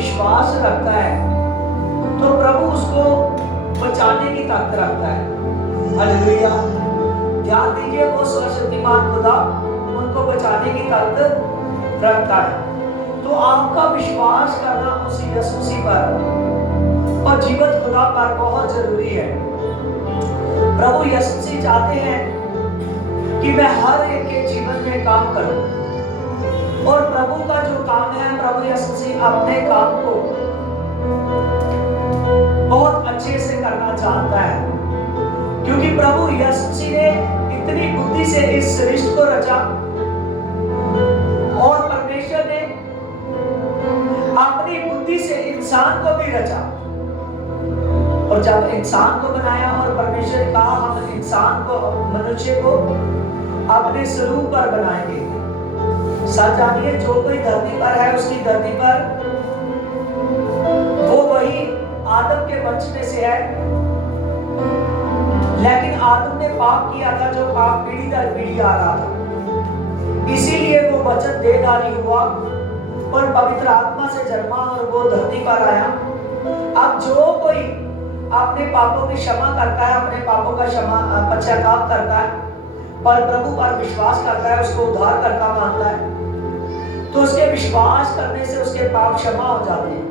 विश्वास रखता है तो प्रभु उसको बचाने की ताकत रखता है। हालेलुया। ध्यान दीजिए, वो सर्वशक्तिमान खुदा उनको बचाने की ताकत रखता है। तो आपका विश्वास करना उस यीशु मसीह पर और जीवित खुदा पर बहुत जरूरी है। प्रभु यीशु मसीह चाहते हैं कि मैं हर एक के जीवन में काम करूं, और प्रभु का जो काम है, प्रभु यीशु मसीह अपने काम को बहुत अच्छे से करना चाहता है, क्योंकि प्रभु यीशु मसीह ने इतनी बुद्धि से इस सृष्टि को रचा, और परमेश्वर ने अपनी बुद्धि से इंसान को भी रचा। और जब इंसान को बनाया और परमेश्वर ने कहा हम इंसान को, मनुष्य को अपने स्वरूप पर बनाएंगे। सच जानिए, जो कोई धरती पर है उसकी धरती पर वो वही आदम के वंश में से है, लेकिन आदम ने पाप किया था, जो पाप पीढ़ी दर पीढ़ी आ रहा था। इसीलिए वो वचन देहधारी हुआ और पवित्र आत्मा से जन्मा और वो धरती पर आया। अब जो कोई अपने पापों की क्षमा करता है, अपने पापों का पश्चाताप करता है और प्रभु पर विश्वास करता है, उसको उद्धार करता मानता है, तो उसके विश्वास करने से उसके पाप क्षमा हो जाते हैं।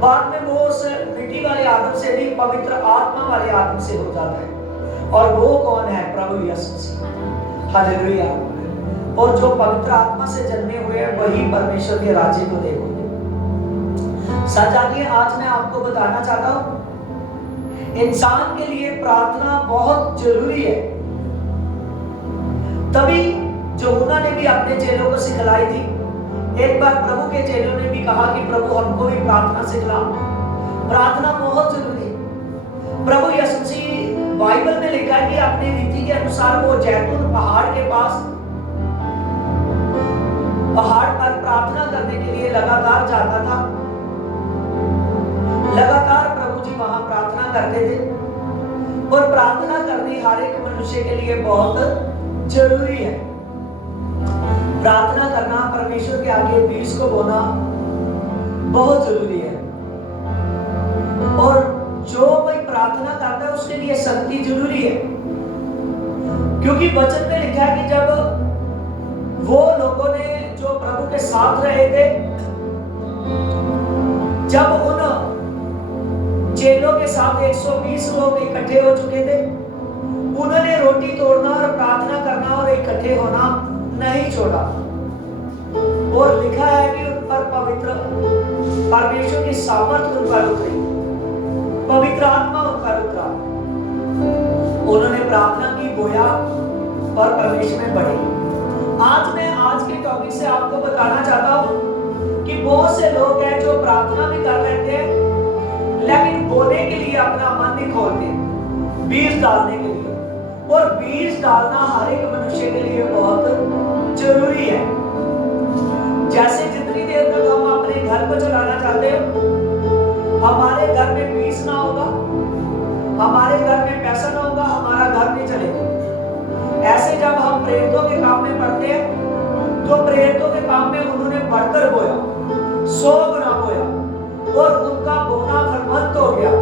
बाद में वो उस मिट्टी वाले आदम से नहीं, पवित्र आत्मा वाले आदम से हो जाता है। और वो कौन है? प्रभु यीशु मसीह। हालेलुया। और जो पवित्र आत्मा से जन्मे हुए हैं वही परमेश्वर के राज्य को देखोगे। सच जानिए, आज मैं आपको बताना चाहता हूं, इंसान के लिए प्रार्थना बहुत जरूरी है। तभी यूहन्ना ने भी अपने चेलों को सिखलाई थी। एक बार प्रभु के चेलों ने भी कहा कि प्रभु हमको भी प्रार्थना सिखला। प्रार्थना बहुत जरूरी है। प्रभु यीशु मसीह बाइबल में लिखा है कि अपनी रीति के अनुसार वो जैतून पहाड़ के पास पहाड़ पर प्रार्थना करने के लिए लगातार जाता था। लगातार प्रभु जी वहां प्रार्थना करते थे, और प्रार्थना करनी हर एक मनुष्य के लिए बहुत जरूरी है। प्रार्थना करना, परमेश्वर के आगे बीज को बोना बहुत जरूरी है। और जो कोई प्रार्थना करता है उसके लिए शक्ति जरूरी है, क्योंकि वचन में लिखा है कि जब वो लोगों ने जो प्रभु के साथ रहे थे, जब उन चेलों के साथ 120 लोग इकट्ठे हो चुके थे, उन्होंने रोटी तोड़ना और प्रार्थना करना और इकट्ठे होना नहीं छोड़ा। और लिखा है कि उन पर पवित्र परमेश्वर की सामर्थ उन पर उतरी, पवित्र आत्मा उन पर उतरा। उन्होंने प्रार्थना की, बोया और परमेश्वर में बढ़े। आज मैं आज के टॉपिक से आपको बताना चाहता हूं कि बहुत से लोग हैं जो प्रार्थना भी कर लेते हैं, लेकिन बोने के लिए अपना मन नहीं खोलते, बीज डालने के लिए। और बीज डालना हर एक मनुष्य के लिए बहुत जरूरी है। जैसे जितनी देर तक हम अपने घर को चलाना चाहते हैं, हमारे घर में बीज ना होगा, हमारे घर में पैसा ना होगा, हमारा घर नहीं चलेगा। ऐसे जब हम प्रेरितों के काम में पढ़ते हैं, तो प्रेरितों के काम में उन्होंने बढ़कर बोया, 100 गुना बोया, और उनका बोना फलवंत हो गया।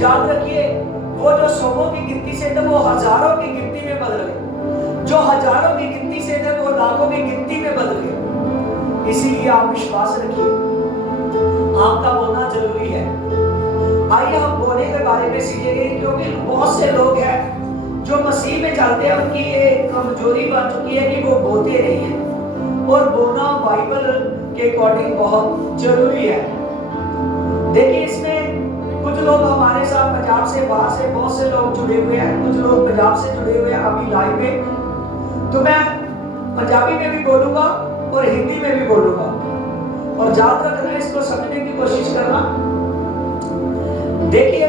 याद रखिए, वो जो 100 की गिनती से थे वो हजारों की गिनती में बदल गए, जो हजारों की गिनती से थे वो लाखों की गिनती में बदल गए। इसीलिए आप विश्वास रखिए, आपका बोना जरूरी है। आइए हम बोने के बारे में सीखेंगे, क्योंकि बहुत से लोग हैं जो मसीह में चलते हैं, उनकी एक कमजोरी बन चुकी है कि वो बोलते नहीं है। और बोना बाइबल के अकॉर्डिंग बहुत जरूरी है। देखिए, इसमें कुछ लोग हमारे साथ पंजाब से, बाहर से बहुत से लोग जुड़े हुए हैं, कुछ लोग पंजाब से जुड़े हुए हैं अभी लाइव में। तो मैं पंजाबी में भी बोलूंगा और हिंदी में भी बोलूंगा, और याद रखना, इसको समझने की कोशिश करना। देखिए,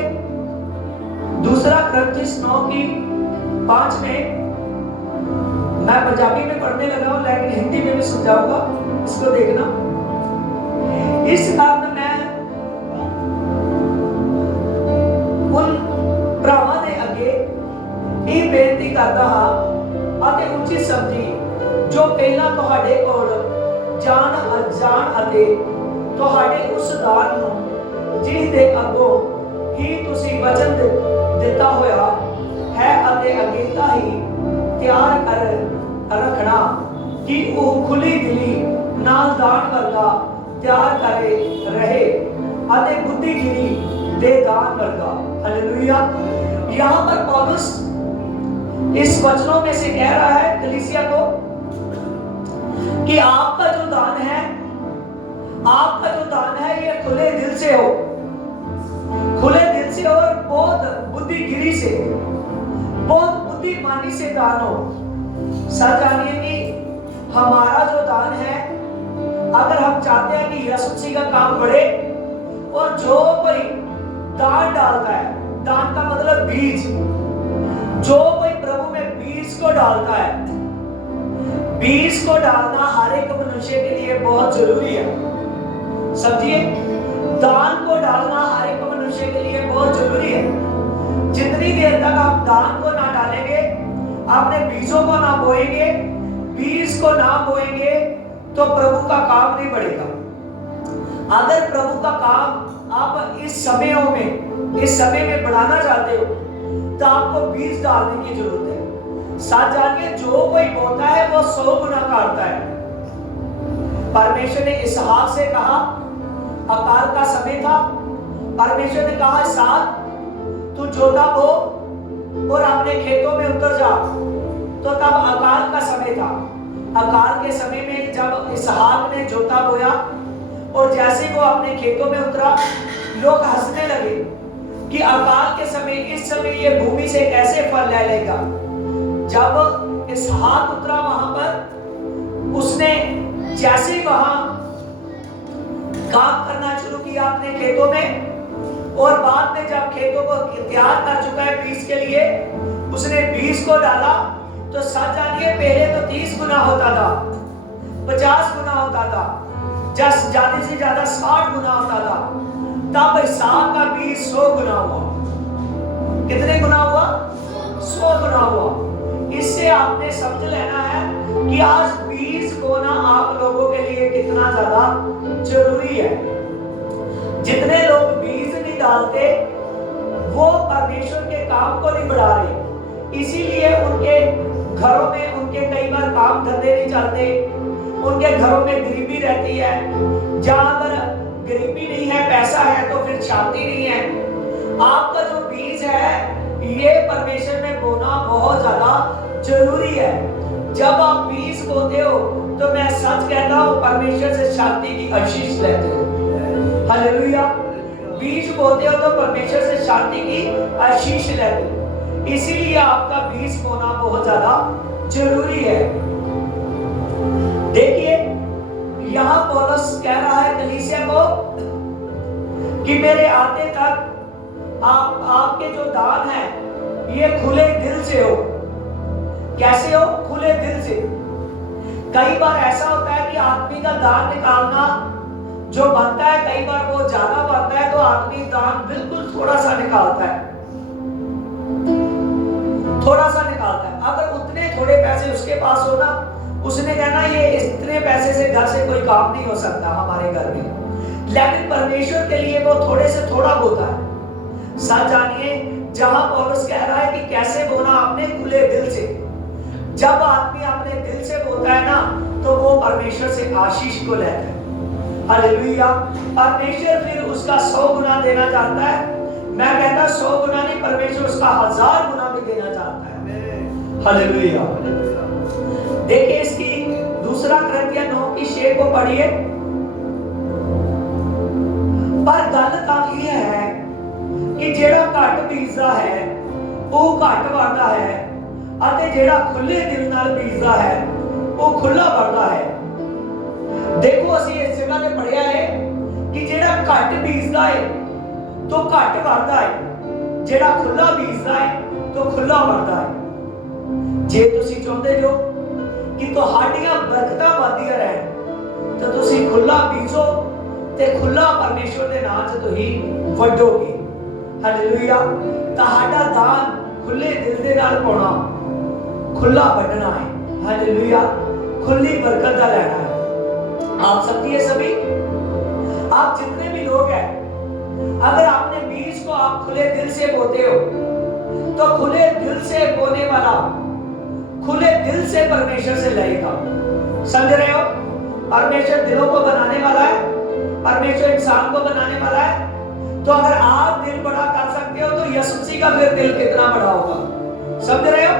दूसरा क्रंथिस 9:5 में मैं पंजाबी में पढ़ने लगा हूं, लेकिन हिंदी में भी समझाऊंगा, इसको देखना। इस कारण मैं उन भरावां दे अगे ਇਹ ਬੇਨਤੀ ਕਰਦਾ ਹਾਂ ਅਤੇ ਉੱਚੀ ਸਮਝੀ ਜੋ ਪਹਿਲਾਂ ਤੁਹਾਡੇ ਕੋਲ ਜਾਣ ਅਤੇ ਤੁਹਾਡੇ ਉਸ ਦਾਨ ਨੂੰ ਜਿਸ ਦੇ ਅੱਗੋਂ ਹੀ ਤੁਸੀਂ ਵਚਨ ਦਿੱਤਾ ਹੋਇਆ ਹੈ ਅਤੇ ਅਗੇਤਾ ਹੀ ਤਿਆਰ ਕਰ ਰੱਖਣਾ ਕਿ ਉਹ ਖੁੱਲੀ ਦਿਲੀ ਨਾਲ ਦਾਨ ਵਰਗਾ ਤਿਆर करे रहे अते बुद्धिगिरी दे दान वर्गा। हालेलुया। यहाँ पर पौलुस इस वचनों में से कह रहा है कलीसिया को कि आपका जो दान है, आपका जो दान है ये खुले दिल से हो, खुले दिल से और बहुत बुद्धिगिरी से, बहुत बुद्धिमानी से दान हो। सच जानिए कि हमारा जो दान है, अगर हम चाहते हैं कि यीशु मसीह का काम बढ़े, और जो कोई दान डालता है, दान का मतलब बीज, जो कोई प्रभु में बीज को डालता है, बीज को डालना हर एक मनुष्य के लिए बहुत जरूरी है। समझिए, दान को डालना हर एक मनुष्य के लिए बहुत जरूरी है। जितनी देर तक आप दान को ना डालेंगे, अपने बीजों को ना बोएंगे, बीज को ना बोएंगे, तो प्रभु का काम नहीं बढ़ेगा। अगर प्रभु का काम आप इस समय में बढ़ाना चाहते हो, तो आपको बीज डालने की जरूरत है। साथ जानिए, जो कोई बोता है वो 100 गुना काटता है। परमेश्वर ने इसहाक से कहा, अकाल का समय था, परमेश्वर ने कहा इसहाक तू जोता बो और अपने खेतों में उतर जा। तो तब अकाल का समय था। अकाल के समय में जब इसहाक ने जोता बोया और जैसे वो अपने खेतों में उतरा, लोग हंसने लगे कि अकाल के समय, इस समय ये भूमि से कैसे फल ले लेगा। जब इसहाक उतरा वहां पर, उसने जैसे वहां काम करना शुरू किया अपने खेतों में, और बाद में जब खेतों को तैयार कर चुका है बीज के लिए, उसने बीज को डाला, तो सच जानिए पहले तो 30 गुना होता था, 50 गुना होता था, ज्यादा से ज्यादा 60 गुना होता था। तब इसहाक का बीज 100 गुना हुआ। कितने गुना हुआ? 100 गुना हुआ। इससे आपने समझ लेना है कि आज बीज बोना आप लोगों के लिए कितना ज्यादा जरूरी है। जितने लोग बीज नहीं डालते, वो परमेश्वर के काम को नहीं बढ़ा रहे। इसीलिए उनके घरों में, उनके कई बार काम धंधे नहीं चलते, उनके घरों में गरीबी रहती है। जहां पर गरीबी नहीं है, पैसा है, तो फिर शांति नहीं है। आपका जो बीज है, ये परमेश्वर में बोना बहुत ज्यादा जरूरी है। जब आप बीज बोते हो, तो मैं सच कहता हूं, परमेश्वर से शांति की आशीष लेते हो। हालेलुया। बीज बोते हो तो परमेश्वर से शांति की आशीष लेते हो। इसीलिए आपका बीज बोना बहुत ज्यादा जरूरी है। देखिए, यहां पौलुस कह रहा है कलीसिया को कि मेरे आते तक आपके जो दान है, ये खुले दिल से हो। कैसे हो? खुले दिल से। कई बार ऐसा होता है कि आदमी का दान निकालना जो बनता है, कई बार वो ज्यादा बनता है, तो आदमी दान बिल्कुल थोड़ा सा निकालता है, थोड़ा सा निकालता है। अगर उतने थोड़े पैसे उसके पास हो ना, उसने कहना ये इतने पैसे से घर से कोई काम नहीं हो सकता हमारे घर में। लेकिन परमेश्वर के लिए वो थोड़े से थोड़ा बोता है। सच जानिए, जहां पौलुस कह रहा है कि कैसे बोना आपने खुले दिल से। जब आदमी अपने दिल से बोता है ना, तो वो परमेश्वर से आशीष को लेता है। हालेलुया। परमेश्वर फिर उसका 100 गुना देना चाहता है। मैं कहता 100 गुना नहीं, परमेश्वर उसका 1000 गुना भी देना चाहता है। हालेलुया। देखिए, इसकी दूसरा कृत्य 9:6 को पढ़िए। पर गल तां यह है कि जेड़ा घट बीजदा है ਉਹ ਘਟ ਵਰਦਾ ਹੈ, ਅਤੇ ਜਿਹੜਾ ਖੁੱਲੇ ਦਿਲ ਨਾਲ ਬੀਜਦਾ ਹੈ ਉਹ ਖੁੱਲਾ ਵਰਦਾ ਹੈ। ਦੇਖੋ, ਅਸੀਂ ਇਸ ਜਗ੍ਹਾ ਤੇ ਪੜਿਆ ਹੈ ਕਿ ਜਿਹੜਾ ਘਟ ਬੀਜਦਾ ਹੈ तो घट वरदा है, जेड़ा खुला बीजदा है तो खुला वरदा है। जे तुसी चाहते जो कि तुहाडियां बरकतां वधदियां रहन, तो तुसी खुला बीजो ते खुला परमेश्वर दे नाम च तुही वडोगे। हालेलुया। तुहाडा दान खुले दिल दे नाल पाउणा, खुला वडना है। हालेलुया। खुली बरकत दा लेना है। आप समझिए सभी, आप जितने भी लोग हैं, अगर आपने बीज को आप खुले दिल से बोते हो, तो खुले दिल से बोने वाला खुले दिल से परमेश्वर से लड़ेगा। समझ रहे हो? परमेश्वर दिलों को बनाने वाला है, परमेश्वर इंसान को बनाने वाला है। तो अगर आप दिल बड़ा कर सकते हो, तो यीशु मसीह का फिर दिल कितना बड़ा होगा। समझ रहे हो?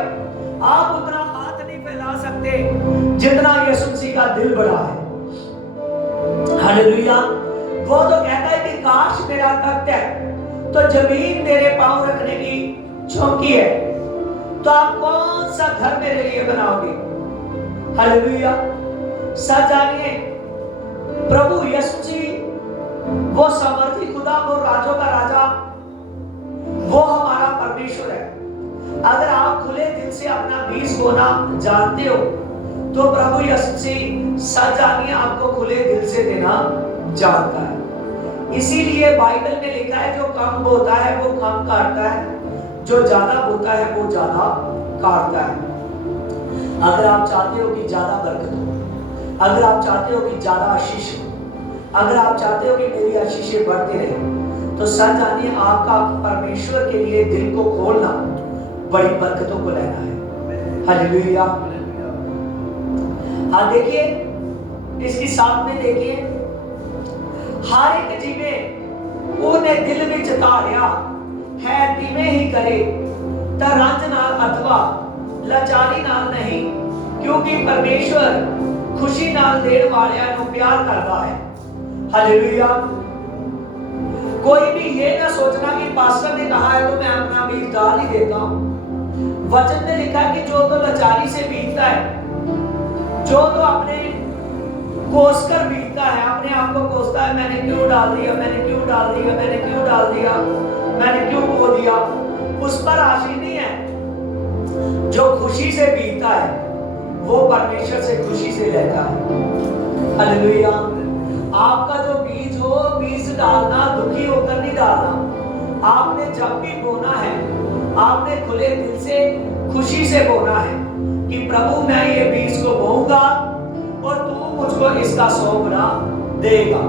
आप उतना हाथ नहीं फैला सकते जितना यीशु मसीह का दिल बड़ा है। हालेलुया। वो तो कहता है कि काश मेरा तख्त है तो जमीन मेरे पांव रखने की चौकी है, तो आप कौन सा घर मेरे लिए बनाओगे? हालेलुया। सच जानिए, प्रभु यीशु जी वो समर्थी खुदा, वो राजों का राजा, वो हमारा परमेश्वर है। अगर आप खुले दिल से अपना बीज बोना जानते हो, तो प्रभु यीशु जी सच जानिए आपको खुले दिल से देना जानता है। इसीलिए बाइबल में लिखा है, जो कम बोता है वो कम काटता है, जो ज्यादा बोता है वो ज्यादा काटता है। अगर आप चाहते हो कि ज्यादा बरकत हो, अगर आप चाहते हो कि ज्यादा आशीष हो, अगर आप चाहते हो कि मेरी आशीषें बढ़ती रहे, तो सच जानिए आपका परमेश्वर के लिए दिल को खोलना, बड़ी बरकतों को लेना है। हालेलुया। हाँ देखिए, इसके साथ में देखिए, हर एक जीवे उन्हें दिल विच धारिया है तिवें ही करे, ता रंज नाल अथवा लाचारी नाल नहीं, क्योंकि परमेश्वर खुशी नाल देण वालियां नूं प्यार करता है। हालेलुया। कोई भी ये ना सोचना कि पास्टर ने कहा है तो मैं अपना बीज डाल ही देता हूं। वचन में लिखा है कि जो तो लाचारी से बीतता है, जो तो अपने कोसकर बीतता है, अपने आप को कोसता है, मैंने क्यों डाल दिया, मैंने क्यों डाल दिया, मैंने क्यों डाल दिया, मैंने क्यों बो दिया, उस पर आशीष नहीं है। जो खुशी से बीतता है वो परमेश्वर से खुशी से लेता है। हालेलुया। आपका जो बीज हो, बीज डालना दुखी होकर नहीं डालना। आपने जब भी बोना है, आपने खुले दिल से खुशी से बोना है कि प्रभु मैं ये बीज को बोऊंगा और तू मुझको इसका 100 गुना देगा।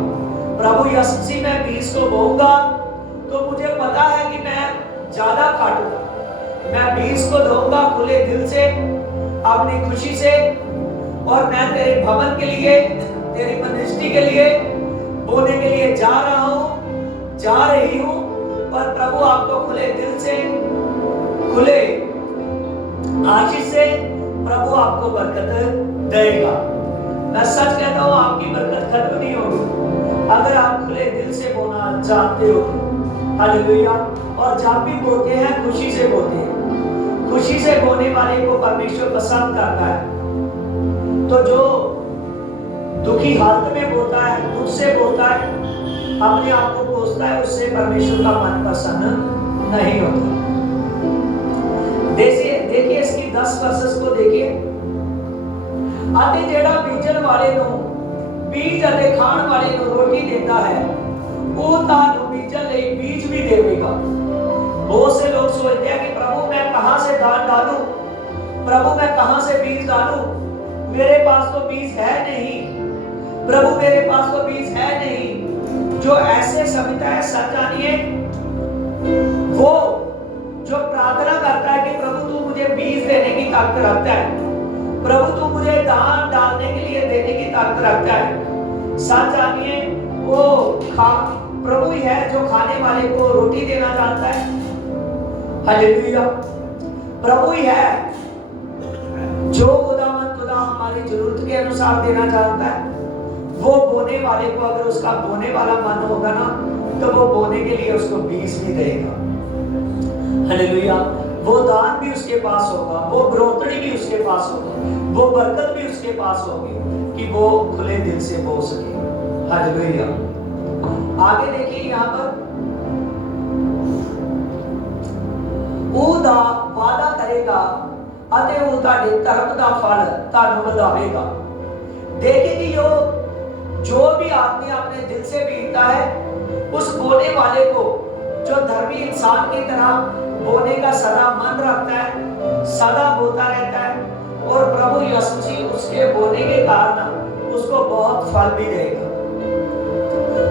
प्रभु यीशु मसीह मैं बीज को बोऊंगा तो मुझे पता है कि मैं ज्यादा काटूंगा। मैं बीज को दूंगा खुले दिल से, अपनी खुशी से, और मैं तेरे भवन के लिए, तेरी मिनिस्ट्री के लिए बोने के लिए जा रहा हूं, जा रही हूं। और प्रभु आपको खुले दिल से, खुले आशीष से प्रभु आपको बरकत देगा। मैं सच कहता हूं, आपकी बरकत खत्म नहीं होगी अगर आप खुले दिल से बोना जानते हो। हालेलुया। और जब भी बोते हैं खुशी से बोते हैं। खुशी से बोने वाले को परमेश्वर पसंद करता है। तो जो दुखी हालत में बोता है, उससे बोता है, अपने आप को कोसता है, उससे परमेश्वर का मन प्रसन्न नहीं होता। देखिए इसकी 10 वर्सेस को देखिए। अते जेड़ा बीजन वाले नु बीज अते खान वाले नु रोटी देता है, वो तानु बीजन ले बीज भी देवेगा। बहुत से लोग सोचते हैं कि प्रभु मैं कहां से दान डालूं, प्रभु मैं कहां से बीज डालूं, मेरे पास तो बीज है नहीं, प्रभु मेरे पास तो बीज है नहीं। जो ऐसे समझता है, सच जानिए वो जो प्रार्थना करता है कि प्रभु तू मुझे बीज देने की ताकत रखता है, प्रभु तू मुझे दान डालने के लिए देने की ताकत रखता है, सच जानिए वो प्रभु ही है जो खाने वाले को रोटी देना जानता है। हालेलुया। प्रभु ही है जो खुदा हमारी जरूरत के अनुसार देना जानता है। वो बोने वाले को, अगर उसका बोने वाला मन होगा ना, तो वो बोने के लिए उसको बीज भी देगा। हालेलुया। वो दान भी उसके पास होगा, वो ब्रोतड़ी भी उसके पास होगी, वो बरकत भी उसके पास होगी कि वो खुले दिल से बो सके। हालेलुया। आगे देखिए यहाँ पर ਉਹਦਾ वादा करेगा ਅਤੇ ਉਹ ਤੁਹਾਡੇ ਧਰਮ ਦਾ ਫਲ ਤੁਹਾਨੂੰ ਵਧਾਵੇਗਾ। देखिए कि जो भी आदमी अपने दिल से बीतता है, उस बोने वाले को, जो धर्मी इंसान की तरह बोने का सदा मन रखता है, सदा बोता रहता है, और प्रभु यीशु उसके बोने के कारण उसको बहुत फल भी देगा।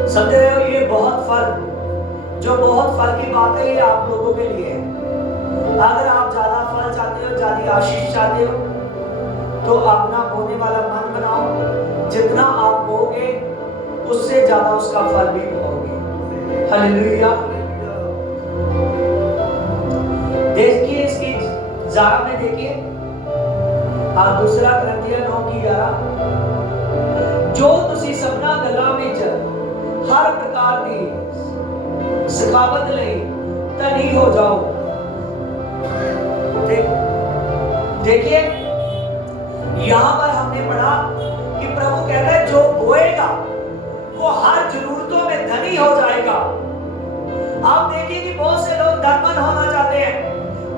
समझ रहे हो? ये बहुत फल, जो बहुत फल की बात है, ये आप लोगों के लिए है। अगर आप ज्यादा फल चाहते हो, ज्यादा आशीष चाहते हो, तो अपना बोने वाला मन बनाओ। जितना आप बोगे उससे ज्यादा उसका फल भी पाओगे। हालेलुया। देखिए इसकी ज़ारा में देखिए, दूसरा करंथिया 9:11, जो तुसी सबना गल्लां विच हर प्रकार की सखावत लई धनी हो जाओ। देखिए यहां पर हमने पढ़ा कि प्रभु कहता है जो बोएगा वो हर जरूरतों में धनी हो जाएगा। आप देखिए कि बहुत से लोग धनवान होना चाहते हैं,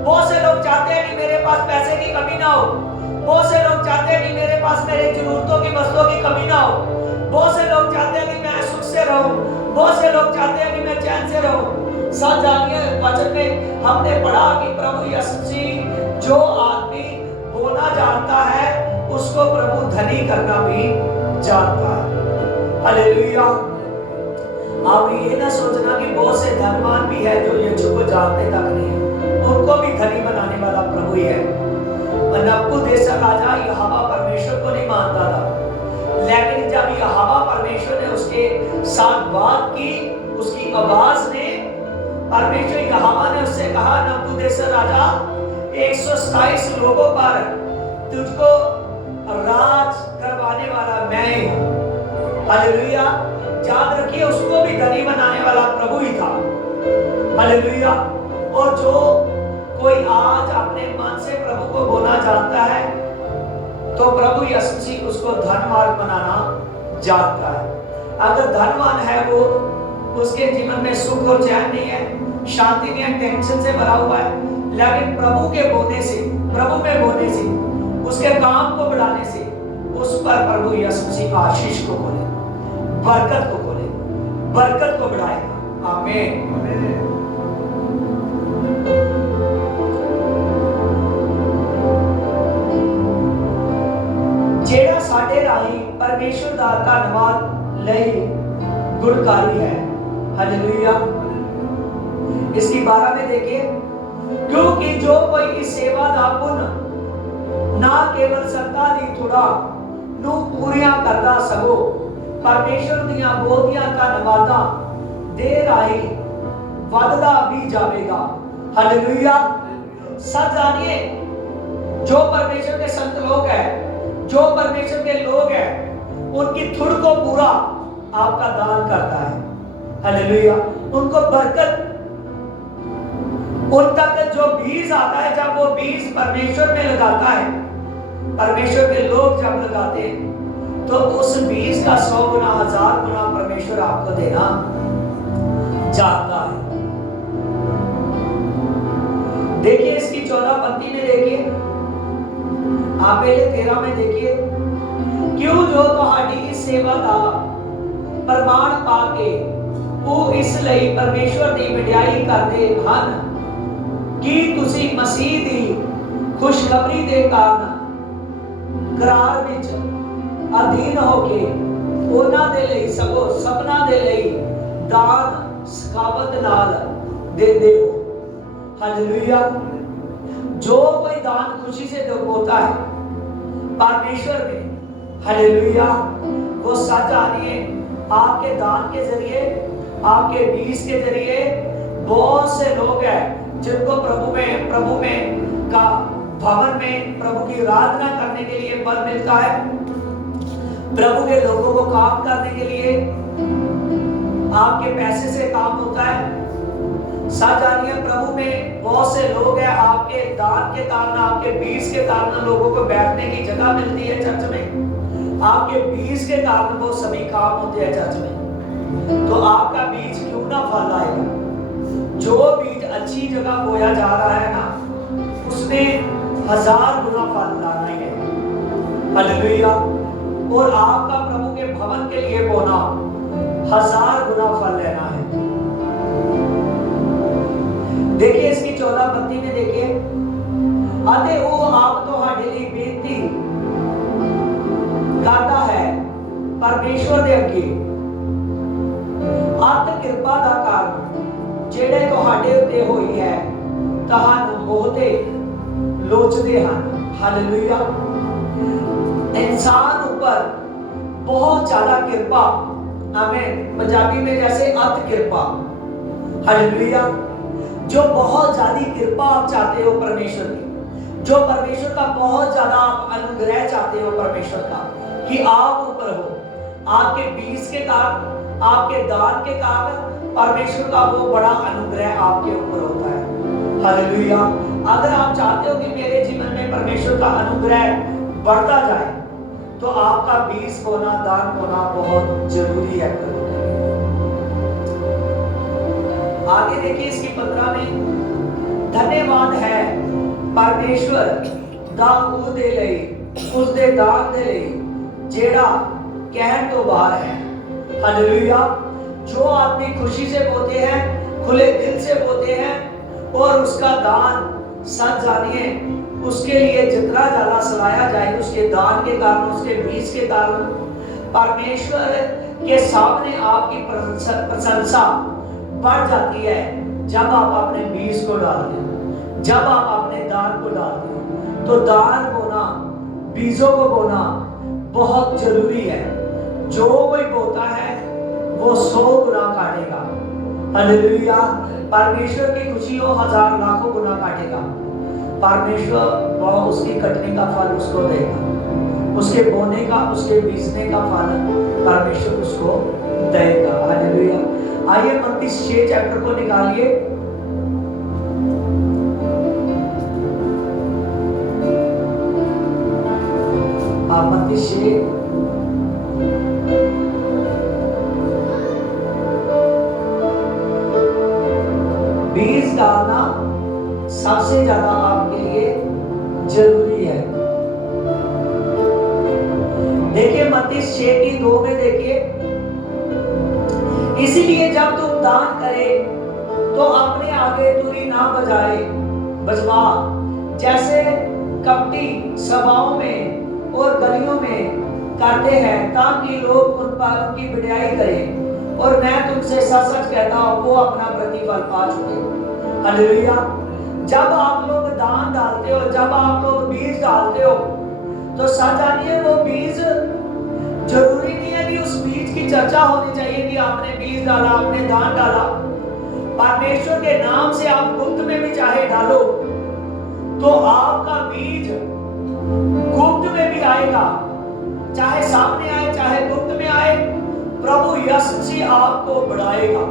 बहुत से लोग चाहते हैं कि मेरे पास पैसे की कमी ना हो, बहुत से लोग चाहते हैं कि मेरे पास मेरे जरूरतों की वस्तुओं की कमी ना हो, बहुत से लोग चाहते हैं कि मैं सुख से रहूं, बहुत से लोग चाहते हैं कि मैं चैन से रहूं। सच जानिए, वचन में हमने पढ़ा कि प्रभु यीशु मसीह, जो आदमी बोलना जानता है उसको प्रभु धनी करना भी जानता है। हालेलुया। आप ये ना सोचना कि बहुत से धनवान भी है जो यीशु को जानते तक नहीं है, उनको भी धनी बनाने वाला प्रभु ही है। नबूकदनेस्सर राजा यहोवा परमेश्वर को नहीं मानता था, लेकिन जब यहोवा परमेश्वर ने उसके साथ बात की, उसकी आवाज ने, परमेश्वर यहोवा ने उससे कहा, नबूकदनेस्सर राजा 127 लोगों पर तुझको राज करवाने वाला मैं हूं। हालेलुया। याद रखिए, उसको भी धनी बनाने वाला प्रभु ही था। हालेलुया। और जो कोई आज अपने मन से प्रभु को बोलना जानता है, तो प्रभु यीशु मसीह उसको धनवान बनाना जानता है। अगर धनवान है वो, उसके जीवन में सुख और चैन नहीं है, शांति नहीं है, टेंशन से भरा हुआ है, लेकिन प्रभु के बोलने से, प्रभु में बोलने से, उसके काम को बढ़ाने से उस पर प्रभु यीशु मसीह आशीष को बोले, बरकत को बोले, बरकत को बढ़ाएगा। आमीन। जेड़ा साडे राही परमेश्वर दा धन्यवाद लई गुणकारी है। हालेलुया। इसकी 12 में देखिए, क्योंकि जो कोई इस सेवा दा पुन ना केवल सत्ता दी थोड़ा नू पूरियां करदा सगो परमेश्वर दियां बहुतियां धन्यवादां दे राही वधदा भी जावेगा। हालेलुया। सब जानिए, जो परमेश्वर के संत लोग हैं, जो परमेश्वर के लोग हैं, उनकी थुड़ को पूरा आपका दान करता है। हालेलुया। उनको बरकत, उन तक जो बीज आता है, जब वो बीज परमेश्वर में लगाता है, परमेश्वर के लोग जब लगाते हैं, तो उस बीज का 100 गुना 1000 गुना परमेश्वर आपको देना चाहता है। देखिए इसकी 14 पंक्ति में देखिए, आप पहले 13 में देखिए, क्यों जो तुम्हारी इस सेवा का प्रमाण पाके वो इस ਲਈ परमेश्वर ਦੀ ਵਡਿਆਈ ਕਰਦੇ ਹਨ कि ਤੁਸੀਂ ਮਸੀਹ ਦੀ ਖੁਸ਼ਖਬਰੀ ਦੇ ਕਾਰਨ ਕਰਾਰ ਵਿੱਚ ਅਧੀਨ ਹੋ ਕੇ ਉਹਨਾਂ ਦੇ ਲਈ ਸਗੋਂ ਸਭਨਾਂ ਦੇ ਲਈ ਦਾਨ ਸਖਾਵਤ ਨਾਲ देते हो। हालेलुया। जो कोई दान खुशी से होता है परमेश्वर में, हालेलुया, वो सच आनिए, आपके दान के जरिए, आपके बीज के जरिए बहुत से लोग हैं जिनको प्रभु में का भवन में प्रभु की आराधना करने के लिए बल मिलता है, प्रभु के लोगों को काम करने के लिए आपके पैसे से काम होता है। सच जानिए, प्रभु में बहुत से लोग हैं, आपके दान के कारण, आपके बीज के कारण लोगों को बैठने की जगह मिलती है चर्च में, आपके बीज के कारण वो सभी काम होते हैं चर्च में। तो आपका बीज क्यों ना फल आएगा? जो बीज अच्छी जगह बोया जा रहा है ना, उसने 1000 गुना फल लाना है। हालेलुया। और आपका प्रभु के भवन के लिए बोना 1000 गुना फल लेना है। देखिए इसकी 14 पंक्ति में देखिए, अते वो आप ਤੁਹਾਡੇ ਲਈ ਬੇਨਤੀ करता है परमेश्वर दे अगे अत किरपा दा कारण ਜਿਹੜੇ ਤੁਹਾਡੇ ਉੱਤੇ ਹੋਈ ਹੈ ਤੁਹਾਨੂੰ ਬਹੁਤੇ ਲੋਚਦੇ ਹਨ। ਹਾਲੇਲੂਇਆ। इंसान ऊपर बहुत ज्यादा कृपा, आमीन, पंजाबी में जैसे अत कृपा, हालेलुया, जो बहुत ज्यादा कृपा आप चाहते हो परमेश्वर की, जो परमेश्वर का बहुत ज्यादा आप अनुग्रह चाहते हो परमेश्वर का कि आप ऊपर हो, आपके बीज के कारण, आपके दान के कारण परमेश्वर का वो बड़ा अनुग्रह आपके ऊपर होता है। हालेलुया। अगर आप चाहते हो कि मेरे जीवन में परमेश्वर का अनुग्रह बढ़ता जाए तो आपका बीज बोना, दान बोना बहुत जरूरी है। आगे देखिए इसकी 15 में, धन्यवाद है परमेश्वर दा ਉਹਦੇ ਲਈ, ਉਸਦੇ ਦਾਨ ਦੇ ਲਈ ਜਿਹੜਾ ਕਹਿਣ ਤੋਂ ਬਾਹਰ है। हालेलुया। जो आदमी खुशी से बोते हैं, खुले दिल से बोते हैं और उसका दान, सच जानिए उसके लिए जितना ज्यादा सलाया जाए उसके दान के कारण, उसके बीज के कारण परमेश्वर के सामने आपकी प्रशंसा बढ़ जाती है जब आप अपने बीज को डालते हो, जब आप अपने दान को डालते हो। तो दान बोना, बीजों को बोना बहुत जरूरी है। जो कोई बोता है वो 100 गुना काटेगा। हालेलुया। परमेश्वर की खुशी हो 1000 लाखों गुना काटेगा। परमेश्वर वह उसकी कटने का फल उसको देगा, उसके बोने का, उसके बीजने का फल परमेश्वर उसको देगा। हालेलुया। आइए मत्ती 6 चैप्टर को निकालिए। मत्ती 6 बीज डालना सबसे ज्यादा आपके लिए जरूरी है। देखिए मत्ती 6 की 2 में देखिए, इसीलिए जब तुम दान करे तो अपने आगे तुरी ना बजवा जैसे कपटी सभाओं में और गलियों में करते हैं, ताकि लोग उन पर उनकी बढ़ाई करें। और मैं तुमसे सच सच कहता हूं वो अपना प्रतिफल पा चुके। हालेलुया। जब आप लोग दान डालते हो, जब आप लोग बीज डालते हो तो सच जानिए वो बीज, जरूरी नहीं है कि उस बीज की चर्चा होनी चाहिए कि आपने बीज डाला, आपने दान डाला। परमेश्वर के नाम से आप गुप्त में भी चाहे डालो तो आपका बीज गुप्त में भी आएगा, चाहे सामने आए चाहे गुप्त में आए, प्रभु यीशु से आपको बढ़ाएगा।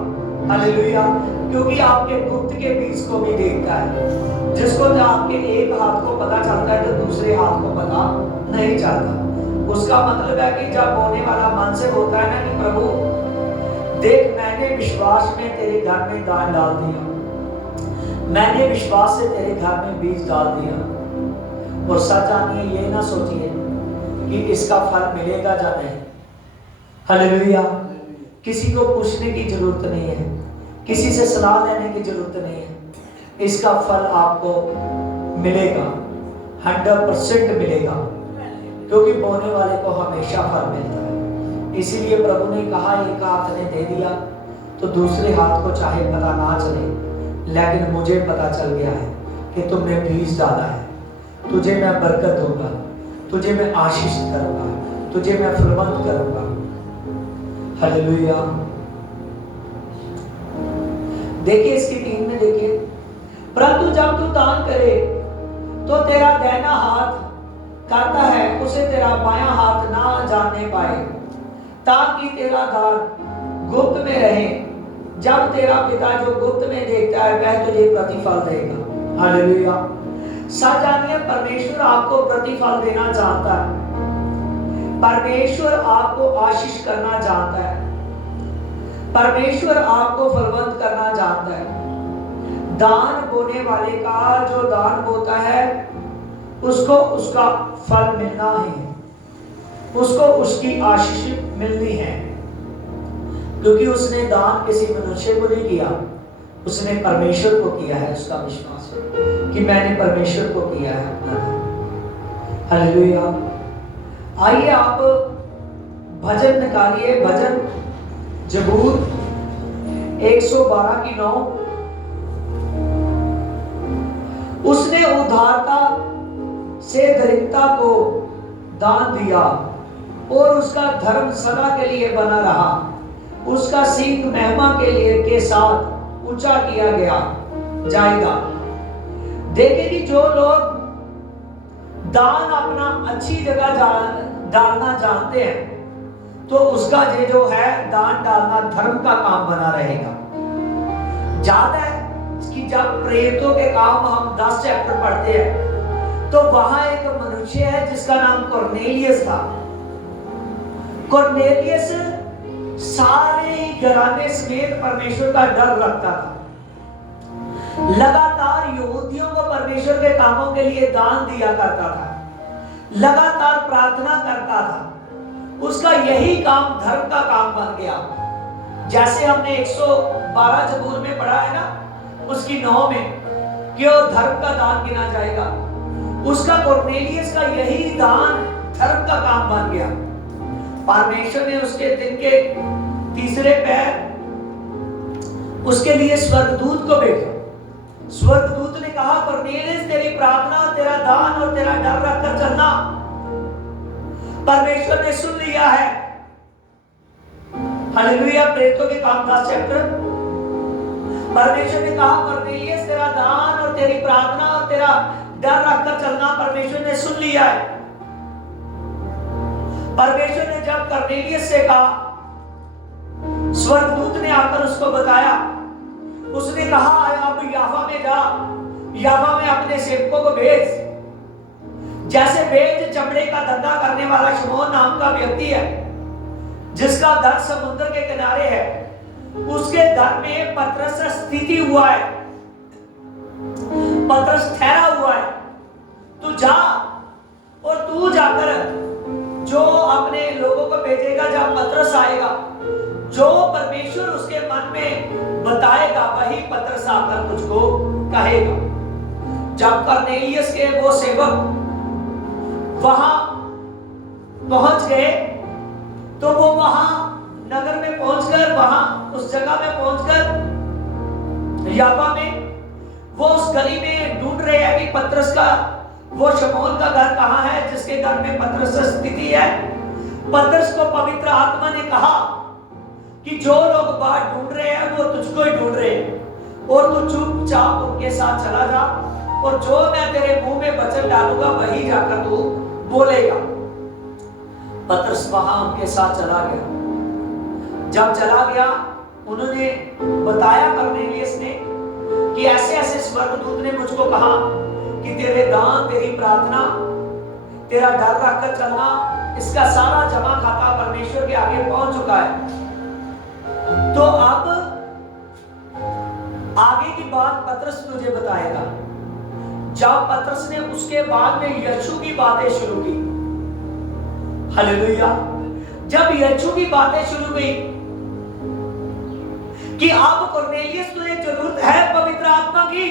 हालेलुया। क्योंकि आपके गुप्त के बीज को भी देखता है। जिसको तो आपके एक हाथ को पता चलता है तो दूसरे हाथ को पता नहीं चलता। उसका मतलब है कि जब बोने वाला मन से होता है ना कि प्रभु देख, मैंने विश्वास में तेरे घर में दान डाल दिया, मैंने विश्वास से तेरे घर में बीज डाल दिया। और सच जानिए, ये ना सोचिए कि इसका फल मिलेगा या नहीं। हालेलुया। किसी को पूछने की जरूरत नहीं है, किसी से सलाह लेने की जरूरत नहीं है। इसका फल आपको मिलेगा, 100% मिलेगा, क्योंकि बोने वाले को हमेशा फल मिलता है। इसीलिए प्रभु ने कहा, एक हाथ ने दे दिया तो दूसरे हाथ को चाहे पता ना चले, लेकिन मुझे पता चल गया है कि तुमने बीज डाला है। तुझे मैं बरकत दूंगा, तुझे मैं आशीष करूंगा, तुझे मैं फलवंत करूंगा। हालेलुया। देखिए इसकी 3 में देखिए, परंतु जब तू दान करे तो तेरा दाहिना हाथ करता है उसे तेरा बायां हाथ ना जानने पाए, ताकि तेरा दान गुप्त में रहे। जब तेरा पिता जो गुप्त में देखता है वह तुझे प्रतिफल देगा। हालेलुया। सच जानिए, परमेश्वर आपको प्रतिफल देना चाहता है। परमेश्वर आपको आशीष करना चाहता है। परमेश्वर आपको फलवंत करना चाहता है। दान बोने वाले का जो दान बोता है उसको उसका फल मिलना है, उसको उसकी आशीष मिलनी है, क्योंकि उसने दान किसी मनुष्य को नहीं किया, उसने परमेश्वर को किया है। उसका विश्वास है कि मैंने परमेश्वर को किया है अपना दान। हालेलुया। आइए आप भजन निकालिए, भजन जबूर 112 की 9, उसने उदारता से दरिद्रता को दान दिया और उसका धर्म सदा के लिए बना रहा। उसका सींग महिमा के लिए के साथ ऊंचा किया गया जाएगा। देखें कि जो लोग दान अपना अच्छी जगह डालना जानते हैं तो उसका ये जो है दान डालना धर्म का काम बना रहेगा। याद है कि जब प्रेरितों के काम हम 10 चैप्टर पढ़ते हैं तो वहां एक मनुष्य है जिसका नाम कुरनेलियस था। कुरनेलियस सारे ही घराने समेत परमेश्वर का डर रखता था। लगातार यहूदियों को परमेश्वर के कामों के लिए दान दिया करता था, लगातार प्रार्थना करता था। उसका यही काम धर्म का काम बन गया। जैसे हमने 112 जबूर में पढ़ा है ना, उसकी 9 में कि वो धर्म का दान गिना जाएगा। उसका कुरनेलियस का यही दान धर्म का काम बन गया। परमेश्वर ने उसके दिन के तीसरे पैर उसके लिए स्वर्गदूत को भेजा। स्वर्गदूत ने कहा, कुरनेलियस तेरी प्रार्थना, तेरा दान और तेरा डर रखकर चलना परमेश्वर ने सुन लिया है। हालेलुया। प्रेरितों के काम 10 चैप्टर, परमेश्वर ने कहा कुरनेलियस तेरा दान और तेरी प्रार्थना और तेरा डर रखकर चलना परमेश्वर ने सुन लिया है। परमेश्वर ने जब कुरनेलियस से कहा, स्वर्गदूत ने आकर उसको बताया, उसने कहा अब याफा में जा, याफा में अपने सेवकों को भेज। जैसे भेज चमड़े का धंधा करने वाला शमौन नाम का व्यक्ति है जिसका घर समुद्र के किनारे है, उसके घर में पतरस स्थिति हुआ है, पतरस ठहरा हुआ है। तू जा और तू जाकर जो अपने लोगों को भेजेगा, जब पतरस आएगा, जो परमेश्वर उसके मन में बताएगा वही पतरस आकर तुझको कहेगा। जब कुरनेलियस के वो सेवक वहां पहुंच गए तो वो वहां नगर में पहुंचकर, वहां उस जगह में पहुंचकर याफा में वो उस गली में ढूंढ रहे हैं कि पतरस का वो शमौन का घर कहां है जिसके घर में पतरस स्थिति है। पतरस को पवित्र आत्मा ने कहा कि जो लोग बात ढूंढ रहे हैं वो तुझको ही ढूंढ रहे हैं और तू चुपचाप उनके साथ चला जा और जो मैं तेरे मुंह में वचन डालूंगा वही जाकर तू बोलेगा। पतरस वहां उनके साथ चला गया। जब चला गया, उन्होंने बताया कुरनेलियस ने कि ऐसे ऐसे स्वर्गदूत ने मुझको कहा कि तेरे दान, तेरी प्रार्थना, तेरा डर रखकर चलना, इसका सारा जमा खाता परमेश्वर के आगे पहुंच चुका है। तो अब आगे की बात पतरस तुझे बताएगा। जब पतरस ने उसके बाद में यीशु की बातें शुरू की, हालेलुया, जब यीशु की बातें शुरू हुई कि अब कुरनेलियस तुझे जरूरत है पवित्र आत्मा की,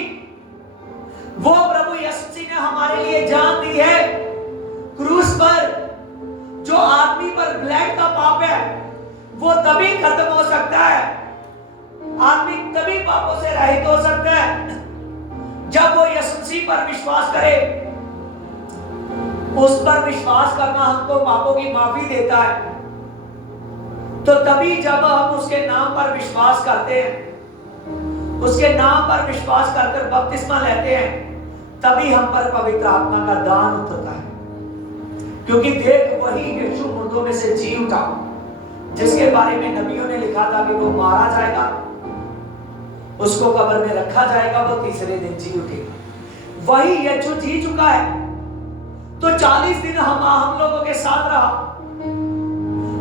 वो प्रभु यीशु मसीह ने हमारे लिए जान दी है क्रूस पर। जो आदमी पर ब्लड का पाप है वो तभी खत्म हो सकता है, आदमी तभी पापों से रहित हो सकता है जब वो यीशु मसीह पर विश्वास करे। उस पर विश्वास करना हमको पापों की माफी देता है। तो तभी जब हम उसके नाम पर विश्वास करते हैं, उसके नाम पर विश्वास कर बपतिस्मा लेते हैं, तभी हम पर पवित्र आत्मा का दान उतरता है। क्योंकि देख, वही यीशु मुर्दों में से जी उठा जिसके बारे में नबियों ने लिखा था कि वो मारा जाएगा, उसको कब्र में रखा जाएगा, वो तीसरे दिन जी उठेगा। वही यीशु जी चुका है। तो 40 दिन हम लोगों के साथ रहा।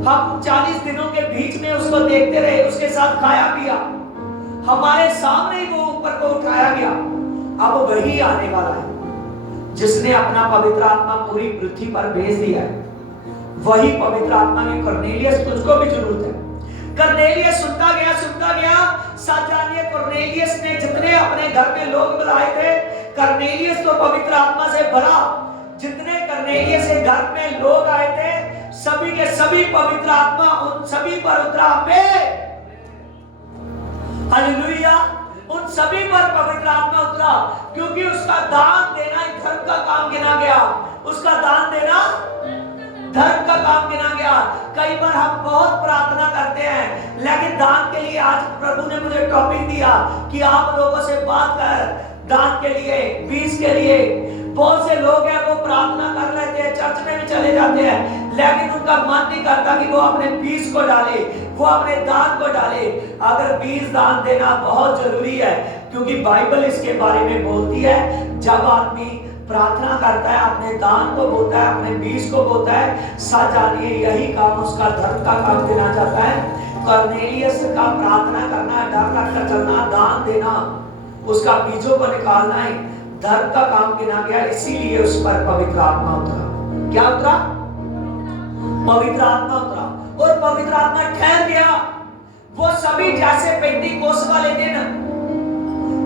हम 40 दिनों के बीच में उसको देखते रहे, उसके साथ खाया पिया, हमारे सामने ही वो ऊपर को उठाया गया। अब वही आने वाला है जिसने अपना पवित्र आत्मा पूरी पृथ्वी पर भेज दिया है। वही पवित्र आत्मा की कुरनेलियस तुझको भी जरूरत है। कुरनेलियस सुनता गया। साथ जानिए, कुरनेलियस ने जितने अपने घर में लोग बुलाए थे, कुरनेलियस तो पवित्र आत्मा से भरा। जितने कुरनेलियस के घर में लोग आए थे, सभी के सभी पवित्र आत्मा उन सभी पर उतरा। हालेलुया। उन सभी पर पवित्र आत्मा उतरा, क्योंकि उसका दान देना एक धर्म का काम गिना गया। उसका दान देना धर्म का काम गिना गया। कई बार हम बहुत प्रार्थना करते हैं, लेकिन दान के लिए आज प्रभु ने मुझे टॉपिक दिया कि आप लोगों से बात कर दान के लिए, बीज के लिए। बहुत से लोग हैं वो प्रार्थना कर लेते हैं, चर्च में भी चले जाते हैं, लेकिन उनका मन नहीं करता कि वो अपने बीज को डाले, वो अपने दान को डाले। अगर बीज दान देना बहुत जरूरी है, क्योंकि बाइबल इसके बारे में बोलती है, जब आदमी प्रार्थना करता है, अपने दान को बोता है, अपने बीज को बोता है, सच जानिए यही काम उसका धर्म का काम गिना जाता है। कर्नेलियस का प्रार्थना करना, डर रखकर चलना, दान देना, उसका बीजों को निकालना ही धर्म का काम गिना गया। इसीलिए उस पर पवित्र आत्मा उतरा। क्या उतरा? पवित्र आत्मा उतरा, और पवित्र आत्मा ठहर गया। वो सभी जैसे पेंतीकोस्त वाले दिन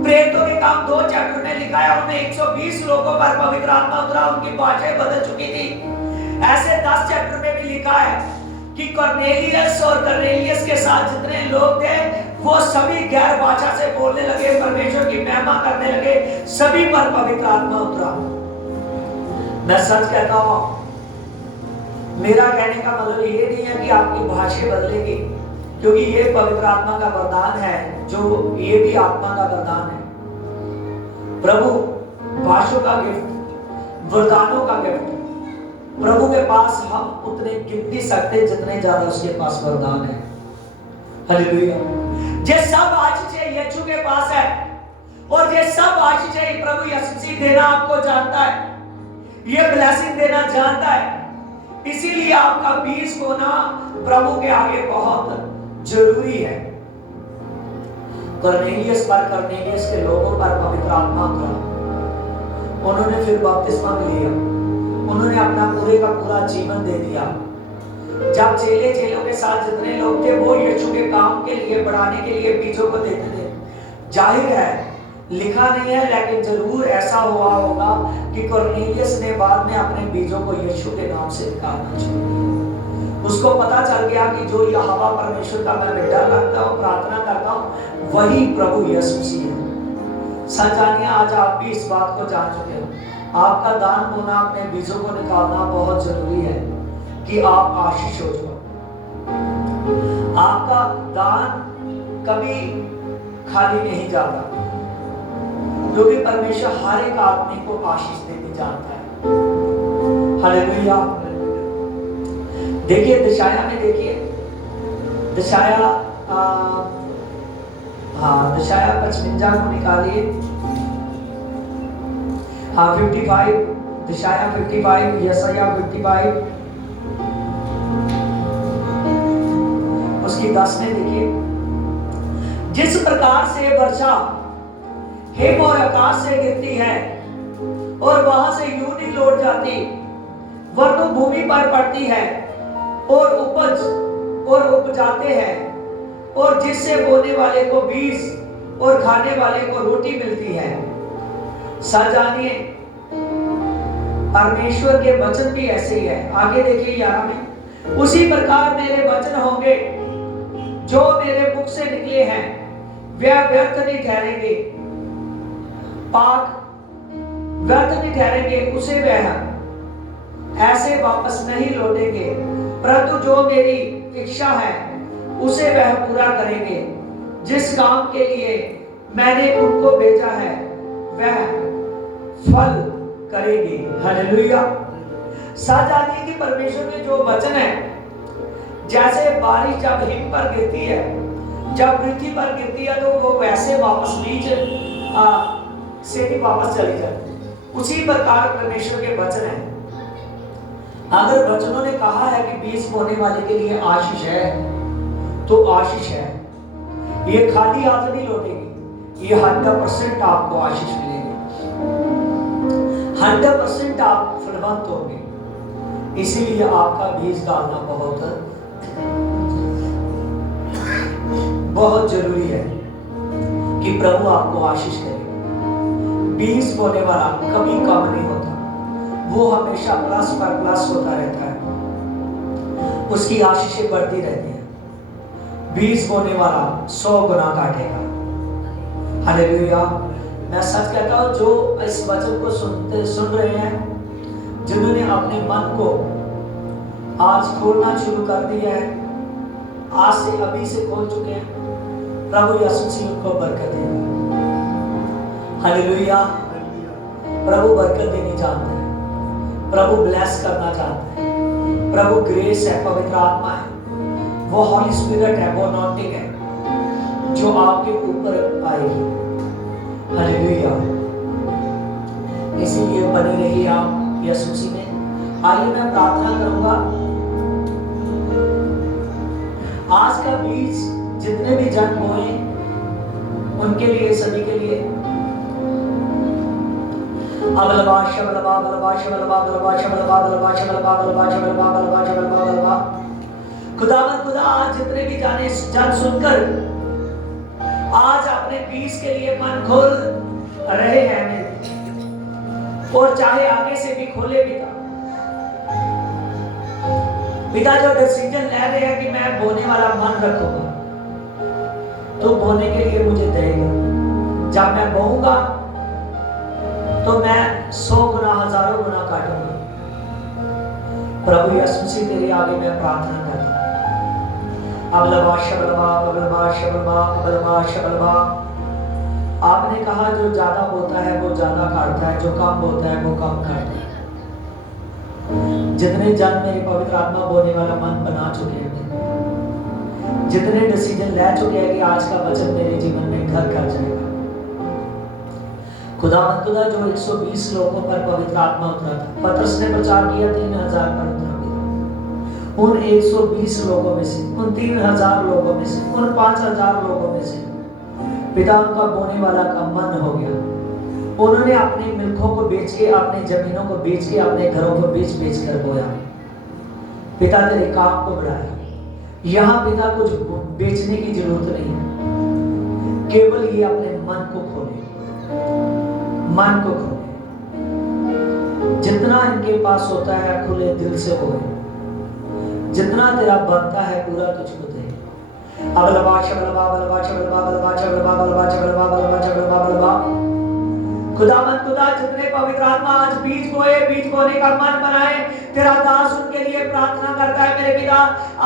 प्रेरितों के काम 2 चैप्टर में लिखा है, उनमें 120 लोगों पर पवित्र आत्मा उतरा, उनकी भाषाएं बदल चुकी थी। ऐसे 10 चैप्टर में भी लिखा है कि कर्नेलियस और कर्नेलियस के साथ जितने लोग थे वो सभी गैर भाषा से बोलने लगे, परमेश्वर की महिमा करने लगे, सभी पर पवित्र आत्मा उतरा। मैं सच कहता हूं, मेरा कहने का मतलब ये नहीं है कि आपकी भाषा बदलेगी, क्योंकि ये पवित्र आत्मा का वरदान है, जो ये भी आत्मा का वरदान है। प्रभु भाषाओं का गिफ्ट, वरदानों का गिफ्ट, प्रभु के पास हम उतने गिन नहीं सकते जितने ज्यादा उसके पास वरदान है। हालेलुया। ये सब आशीषें यीशु के पास है, और ये सब आशीषें प्रभु यीशु मसीह देना आपको जानता है, ये ब्लेसिंग देना जानता है। इसीलिए आपका बीज बोना प्रभु के आगे बहुत जरूरी है। कर्नेलियस के लोगों पर पवित्र आत्मा उतरा, उन्होंने फिर बपतिस्मा लिया, उन्होंने अपना पूरे का पूरा जीवन दे दिया। जब चेलों के साथ जितने लोग थे वो यीशु के काम के लिए, बढ़ाने के लिए बीजों को देते थे। जाहिर है, लिखा नहीं है, लेकिन जरूर ऐसा हुआ होगा कि कर्नेलियस ने बाद में अपने बीजों को यीशु के नाम से निकालना चाहिए। उसको पता चल गया कि जो यहोवा परमेश्वर का मैं डर रखता हूँ, प्रार्थना करता हूँ, वही प्रभु यीशु मसीह है। सच जानिए, आज आप भी इस बात को जान चुके हो। आपका दान होना, अपने बीजों को निकालना बहुत जरूरी है कि आप आशीष हो जाओ। आपका दान कभी खाली नहीं जाता, क्योंकि परमेश्वर हर एक आदमी को आशीष देने जानता है। हालेलुया। देखिए दशाया में, देखिए दशाया 55 को निकालिए। 55, दशाया 55, यशाया 55 उसकी 10 में देखिए, जिस प्रकार से वर्षा हिम और आकाश से गिरती है और वहां से यूं नहीं लौट जाती, वरन भूमि पर पड़ती है और उपजाते हैं, और जिससे बोने वाले को बीज और खाने वाले को रोटी मिलती है। सच जानिए, परमेश्वर के वचन भी ऐसे ही है। आगे देखिए 11 में, उसी प्रकार मेरे वचन होंगे जो मेरे मुख से निकले हैं, वे व्यर्थ नहीं ठहरेंगे, पाक व्यर्थ नहीं ठहरेंगे, उसे वह ऐसे वापस नहीं लौटेंगे, परंतु जो मेरी इच्छा है उसे वह पूरा करेंगे। जिस काम के लिए मैंने उनको भेजा है वह फल करेंगे। हालेलुया। सच जानिए कि परमेश्वर के जो वचन है, जैसे बारिश जब हिम पर गिरती है, जब पृथ्वी पर गिरती है, तो वो वैसे वापस नीचे से भी वापस चली जाती। उसी प्रकार परमेश्वर के वचन है। अगर वचनों ने कहा है कि बीज बोने वाले के लिए आशीष है, तो आशीष है। ये खाली हाथ नहीं लौटेगी, ये 100% आपको आशीष मिलेगी, 100% आप फलवंत होंगे। इसीलिए आपका बीज डालना बहुत जरूरी है कि प्रभु आपको आशीष करे। बीज बोने वाला कभी कम नहीं होता, वो हमेशा प्लस पर प्लस होता रहता है, उसकी आशीषें बढ़ती रहती हैं। 20 बोने वाला 100 गुना काटेगा। हालेलुया। मैं सच कहता हूँ, जो इस वचन को सुन रहे हैं, जिन्होंने अपने मन को आज खोलना शुरू कर दिया है, आज से अभी से खोल चुके हैं, प्रभु यीशु मसीह उनको बरकत देगा। हालेलुया। प्रभु बरकत देनी चाहता है, प्रभु ब्लेस करना चाहता है, प्रभु ग्रेस है, पवित्र आत्मा है, वो हॉली स्पिरिट है, वो अनॉइंटिंग है जो आपके ऊपर आएगी। हालेलुया। इसीलिए बने रहिए आप यीशु मसीह में। आइए मैं प्रार्थना करूंगा। आज का बीज जितने भी जन बोए उनके लिए, सभी के लिए खुदावंद खुदा, आज जितने भी जाने जन सुनकर आज अपने बीज के लिए मन खोल रहे हैं और चाहे आगे से भी खोले पिता जो डिसीजन ले रहे हैं कि मैं बोने वाला मन रखूंगा, तो बोने के लिए मुझे देगा। जब मैं बोऊंगा तो मैं 100 गुना, हजारों गुना काटूंगा। प्रभु यीशु मसीह तेरे आगे मैं प्रार्थना करता हूं। आपने कहा जो ज्यादा बोता है वो ज्यादा काटता है, जो कम बोता है वो कम काटता है। जितने जन मेरे पवित्र आत्मा बोने वाला मन बना चुके हैं, जितने डिसीजन ले चुके हैं कि आज का वचन मेरे जीवन में घर कर जाएगा, खुदावंद खुदा, जो 120 लोगों पर पवित्र आत्मा उतरा था, पतरस ने प्रचार किया 3000 पर उतरा। उन 120 लोगों में से, उन 3000 लोगों में से, उन 5000 लोगों में से पिता उनका बोने वाला का मन हो गया। उन्होंने अपने मिल्कों को बेच के, अपने जमीनों को बेच के, अपने घरों को बेच कर बोया। पिता तेरे काम को बढ़ाया। यहाँ पिता कुछ बेचने की जरूरत नहीं है, केवल ये अपने मन को खोले, मन को खोले। जितना इनके पास होता है खुले दिल से बोले, जितना तेरा बनता है पूरा तुझको दे। खुदावंद खुदा, जितने पवित्र आत्मा आज बीज बोए, बीज बोने का मन बनाए, तेरा दास उनके लिए प्रार्थना करता है मेरे पिता।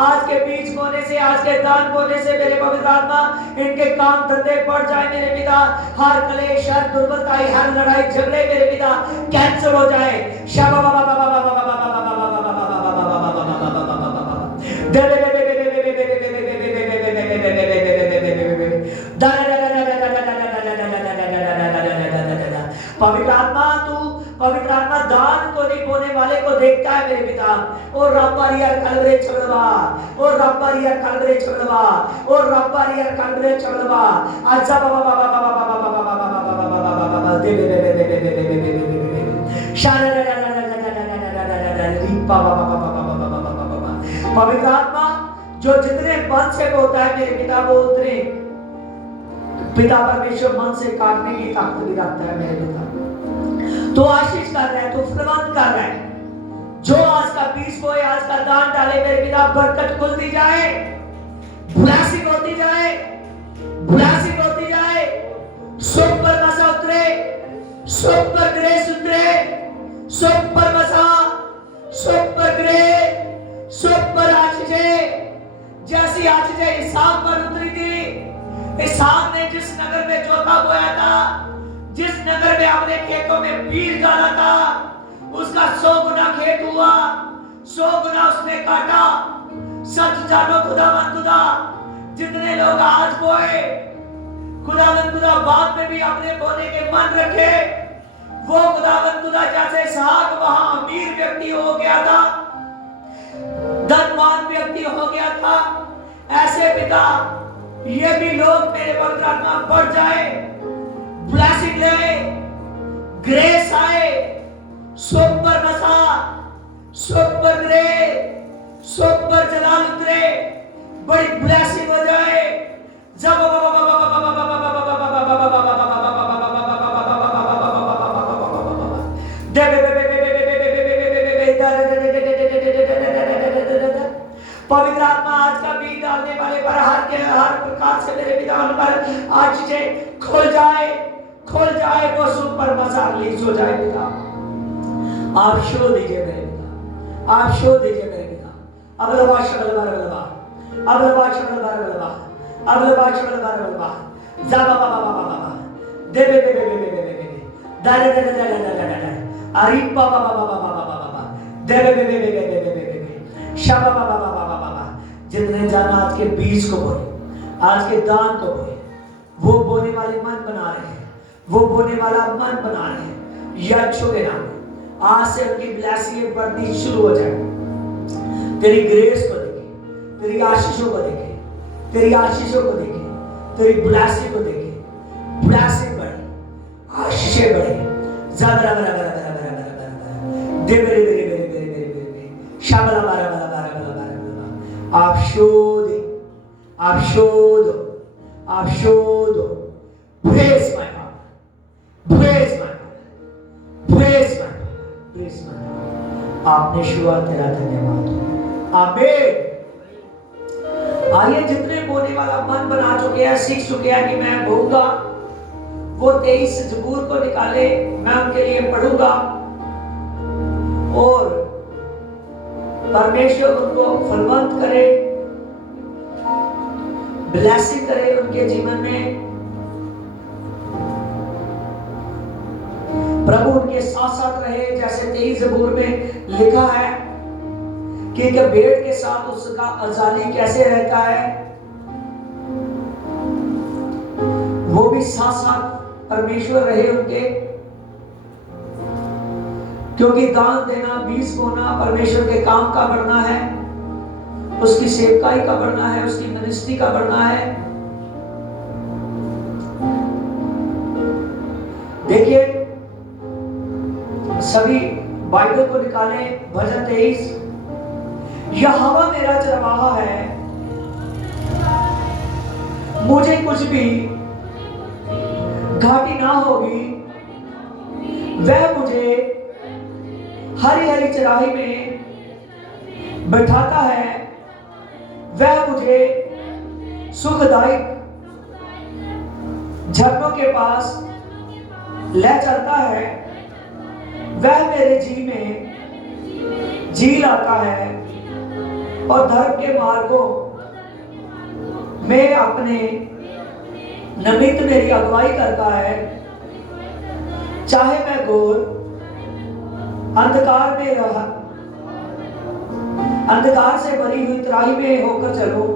आज के बीज बोने से, आज के दान बोने से मेरे पवित्र आत्मा इनके काम धंधे बढ़ जाए मेरे पिता। हर क्लेश, हर दुर्बलता, हर लड़ाई झगड़े मेरे पिता कैंसिल हो जाए। पवित्र आत्मा, तू पवित्र आत्मा दान को नहीं बोने वाले को देखता है मेरे पिता। और रब्बारियर कलवरे चढ़वा, और रब्बारियर कलवरे चढ़वा, और रब्बारियर कलवरे चढ़वा। अच्छा बाबा बाबा बाबा बाबा बाबा बाबा बाबा दे दे दे दे दे दे दे दे दे शान पवित्र आत्मा, जो जितने मन से होता है मेरे पिता, वो उतने पिता परमेश्वर मन से काटने की ताकत भी रखता है मेरे पिता। तो आशीष कर रहा है, तो फलवंत कर रहा है। जो आज का बीज बोए, आज का दान डाले मेरे पिता, बरकत खुलती जाए, ब्लेसिंग होती जाए, ब्लेसिंग होती जाए। सुपर मसा उतरे, सुपर ग्रेस उतरे, सुपर मसा, सुपर ग्रेस, सुपर आशीष। जैसी आशीष इसहाक पर उतरी थी, इसहाक ने जिस नगर में जोता बोया था, जिस नगर में अपने खेतों में बीज डाला था, उसका 100 गुना खेत हुआ, 100 गुना उसने काटा। सच जानो खुदावंद खुदा, जितने लोग आज बोए, खुदावंद खुदा बाद में भी अपने बोने के मन रखे, वो खुदावंद खुदा जैसे इसहाक वहां अमीर व्यक्ति हो गया था, धनवान व्यक्ति हो गया था, ऐसे पिता ये भी लोग मेरे पवित्र आत्मा बढ़ जाए, ब्लेसिंग ले, ग्रेस आए, सुपर मसा, सुपर ग्रेस, सुपर जलाल उतरे, बड़ी ब्लेसिंग हो जाए। जब पवित्र आत्मा आज का बीज डालने वाले पर हर के प्रकार से मेरे विधान पर आज चीजें खुल जाए, वो सुपर मजार रिलीज हो जाए पिता। आप शो दीजिए मेरे पिता, आप शो दीजिए मेरे पिता। अब लबा शबल बार बलबा, अब लबा शबल बार बलबा, अब लबा शबल बार बलबा, जा बा बा बा बा बा दे बे बे बे बे बे बे बे दा दा दा दा दा दा दा दा अरी बा बा बा बा बा बा बा दे बे बे बे बे बे बे बे बे शाबा बा बा बा बा बा। जितने जाना आज के बीज को बोए, आज के दान को बोए, वो बोने वाले मन बना रहे हैं, वो बोने वाला मन बना रहे हैं। यीशु के नाम आज से उनकी ब्लेसिंग बढ़नी शुरू हो जाए। तेरी ग्रेस को देखे, तेरी आशीषों को देखे, तेरी आशीषों को देखे, तेरी ब्लेसिंग को देखे। ब्लेसिंग बढ़े, आशीषें बढ़े। ज़बरा बरा बरा बरा बरा बरा बरा दे बरे बरे बरे बरे बरे बरे शाबला बरा बरा बरा बरा बरा। आप शोध, आप शोध, आप शोध। Praise my God, praise my God, praise my God, praise my God। आपने शुरुआत तेरा धन्यवाद। आमीन। आइए, जितने बोने वाला मन बना चुके हैं, सीख चुके हैं कि मैं बोऊंगा, वो 23 जबूर को निकाले, मैं उनके लिए पढ़ूंगा और परमेश्वर उनको फलवंत करे, ब्लेसिंग करे उनके जीवन में। प्रभु उनके साथ साथ रहे, जैसे 23 जबूर में लिखा है कि भेड़ के साथ उसका अजाली कैसे रहता है, वो भी साथ साथ परमेश्वर रहे उनके। क्योंकि दान देना, बीज बोना परमेश्वर के काम का बढ़ना है, उसकी सेवकाई का बढ़ना है, उसकी मिनिस्ट्री का बढ़ना है। देखिए, सभी बाइबल को निकालें, भजन 23। यहोवा मेरा चरवाहा है, मुझे कुछ भी घाटी ना होगी। वह मुझे हरी हरी चराही में बैठाता है, वह मुझे सुखदायक झरनों के पास ले चलता है। वह मेरे जी में जी लाता है और धर्म के मार्गों में अपने निमित्त मेरी अगुवाई करता है। चाहे मैं घोर अंधकार में रहा, अंधकार से भरी हुई तराई में होकर चलूं,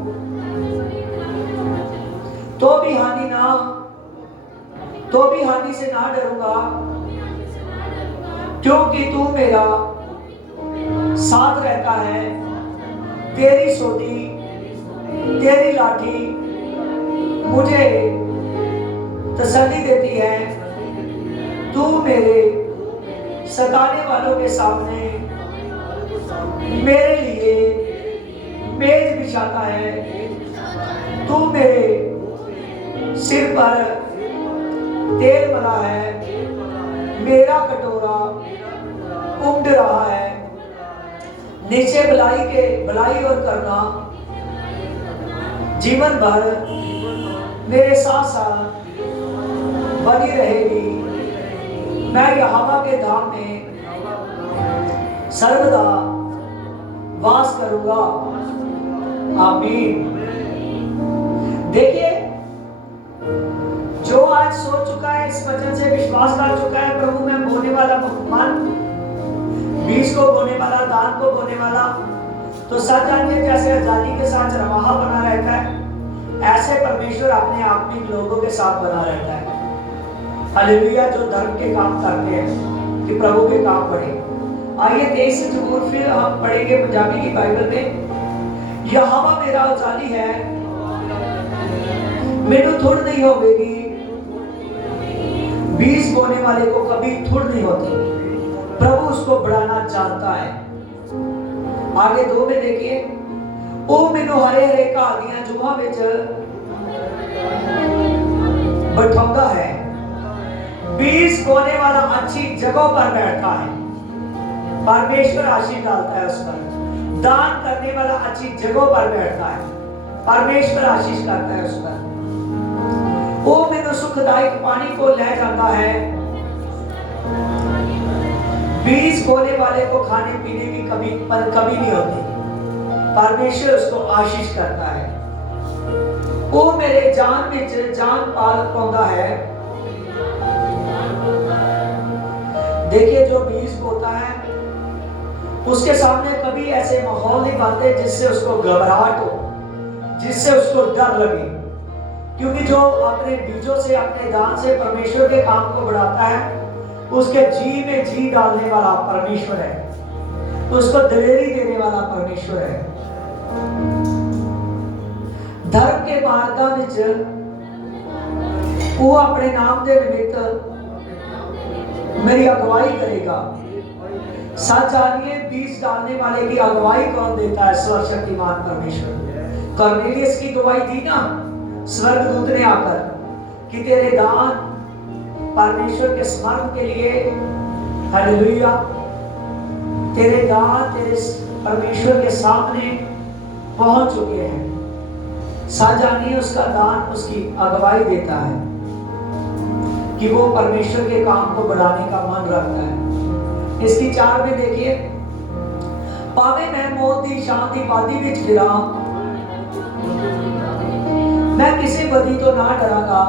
तो भी हानि से ना डरूंगा, क्योंकि तू मेरा साथ रहता है। तेरी सोटी, तेरी लाठी मुझे तसल्ली देती है। तू मेरे सताने वालों के सामने मेरे लिए मेज बिछाता है। तू मेरे सिर पर तेल भरा है, मेरा कटोरा उमड़ रहा है। नीचे भलाई और करना जीवन भर मेरे साथ साथ बनी रहेगी। मैं यहोवा के धाम में सर्वदा वास करूंगा। आमीन। देखिए, जो आज सोच चुका है, इस वचन से विश्वास कर चुका है, प्रभु मैं बोने वाला मन, बीज को बोने वाला, दान को बोने वाला, तो सच जानिए जैसे अजाली के साथ चरवाहा बना रहता है, ऐसे परमेश्वर अपने आत्मिक लोगों के साथ बना रहता है। हालेलुया। जो धर्म के काम करते हैं कि प्रभु के काम बढ़े। आइए 23 जबूर फिर हम पढ़ेंगे पंजाबी की बाइबल में। यहोवा मेरा अजाली है, मैनू थुड़ नहीं होगी। बीज बोने वाले को कभी थुड़ नहीं होती, प्रभु उसको बढ़ाना चाहता है। आगे 2 में देखिए, ओ मैनू हरे हरे घाह दियां जूहां विच बैठाता है। बीज बोने वाला अच्छी जगहों पर बैठता है, परमेश्वर आशीष डालता है उस पर। दान करने वाला अच्छी जगहों पर बैठता है। परमेश्वर आशीष करता है उस पर। वो मैंने सुखदायक पानी को ले जाता है। बीज बोने वाले को खाने पीने की कभी नहीं होती। परमेश्वर उसको आशीष करता है। वो मेरे जान में जान पाल पाता है। देखिए, जो बीज बोता है उसके सामने कभी ऐसे माहौल नहीं बनते जिससे उसको घबराहट हो, जिससे उसको डर लगे, क्योंकि जो अपने बीजों से, अपने दान से परमेश्वर के काम को बढ़ाता है, उसके जी में जी डालने वाला परमेश्वर है, उसको दिलेरी देने वाला परमेश्वर है। धर्म के मार्गां विच वो अपने नाम के निमित्त मेरी अगुवाई करेगा। सच जानिए, बीज डालने वाले की अगुवाई कौन देता है? सर्वशक्तिमान परमेश्वर। कर्नेलियस की गवाही दी ना स्वर्गदूत ने आकर कि तेरे दान परमेश्वर के स्मरण के लिए, हालेलुया, तेरे दान तेरे परमेश्वर के सामने पहुंच चुके हैं। सच जानिए, उसका दान उसकी अगुवाई देता है कि वो परमेश्वर के काम को बढ़ाने का मन रखता है। इसकी 4 में देखिए, पावे मैं मौत दी शांति पादी विच फिरा, मैं किसी बदी तो ना डरांगा,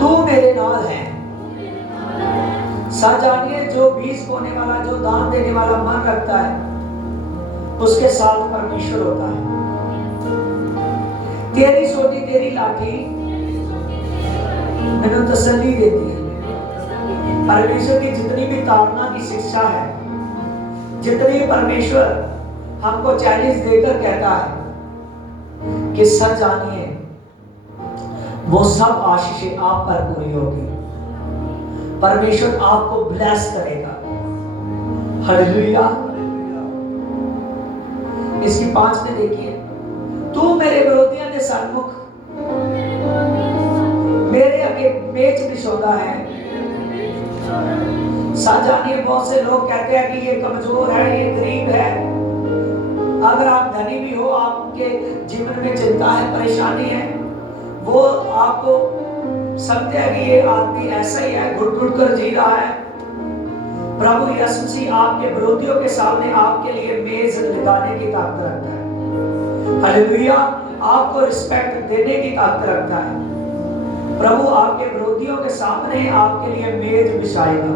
तू मेरे नाल है। सच जानिए, जो बीज बोने वाला, जो दान देने वाला मन रखता है, उसके साथ परमेश्वर होता है। तेरी सोटी तेरी लाठी मैंने तसल्ली देती है। परमेश्वर की जितनी भी ताड़ना की शिक्षा है, जितनी परमेश्वर हमको चैलेंज देकर कहता है कि सच जानिए, वो सब आशीषें आप पर पूरी होगी। परमेश्वर आपको ब्लेस करेगा। हालेलुया। इसकी 5 में देखिए, तू मेरे विरोधियों के सन्मुख मेरे आगे मेज बिछौता है। सच जानिए, बहुत से लोग कहते हैं कि ये कमजोर है, ये गरीब है। अगर आप धनी भी हो, आपके जीवन में चिंता है, परेशानी है, वो आपको समझते हैं कि ये आदमी ऐसा ही है, घुट घुट कर जी रहा है। प्रभु यीशु मसीह आपके विरोधियों के सामने आपके लिए मेज लगाने की ताकत रखता है। हालेलुया। आपको रिस्पेक्ट देने की ताकत रखता है। प्रभु आपके विरोधियों के सामने आपके लिए मेज बिछाएगा।